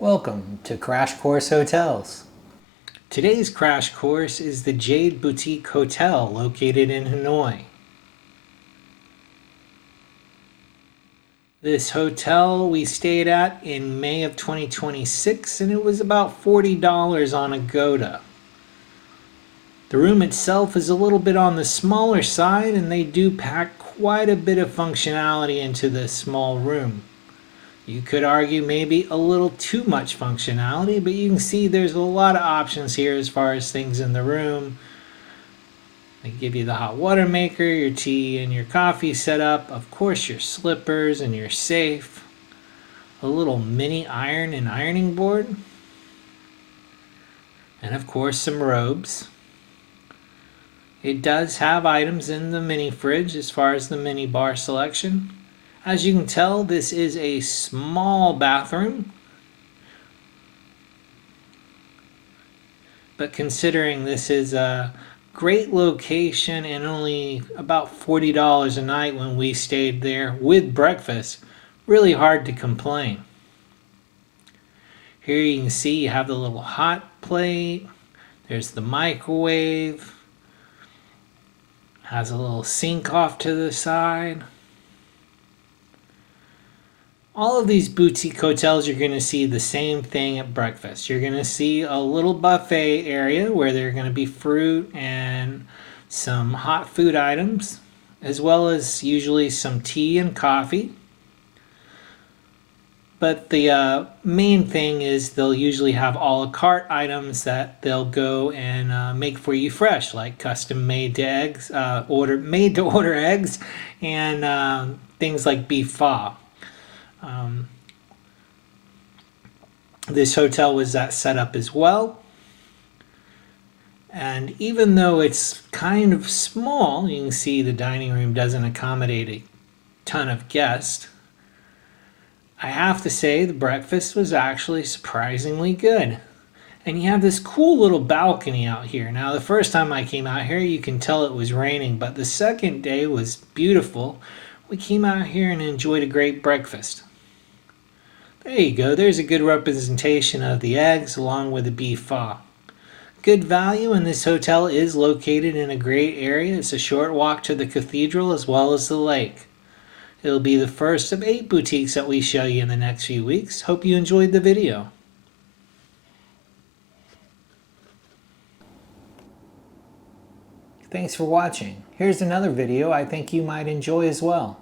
Welcome to Crash Course Hotels. Today's crash course is the Jade Boutique Hotel located in Hanoi. This hotel we stayed at in May of 2026 and it was about $40 on Agoda. The room itself is a little bit on the smaller side and they do pack quite a bit of functionality into this small room. You could argue maybe a little too much functionality, but you can see there's a lot of options here as far as things in the room. They give you the hot water maker, your tea and your coffee set up, of course your slippers and your safe, a little mini iron and ironing board, and of course some robes. It does have items in the mini fridge as far as the mini bar selection. As you can tell, this is a small bathroom, but considering this is a great location and only about $40 a night when we stayed there with breakfast, really hard to complain. Here you can see you have the little hot plate, there's the microwave, has a little sink off to the side. All of these boutique hotels, you're going to see the same thing at breakfast. You're going to see a little buffet area where there are going to be fruit and some hot food items, as well as usually some tea and coffee. But the main thing is they'll usually have a la carte items that they'll go and make for you fresh, like custom made to eggs, made to order eggs, and things like beef pho. This hotel was that set up as well. And even though it's kind of small, you can see the dining room doesn't accommodate a ton of guests. I have to say the breakfast was actually surprisingly good. And you have this cool little balcony out here. Now the first time I came out here you can tell it was raining, but the second day was beautiful. We came out here and enjoyed a great breakfast. There you go, there's a good representation of the eggs along with the beef pho. Good value, and this hotel is located in a great area. It's a short walk to the cathedral as well as the lake. It'll be the first of 8 boutiques that we show you in the next few weeks. Hope you enjoyed the video. Thanks for watching. Here's another video I think you might enjoy as well.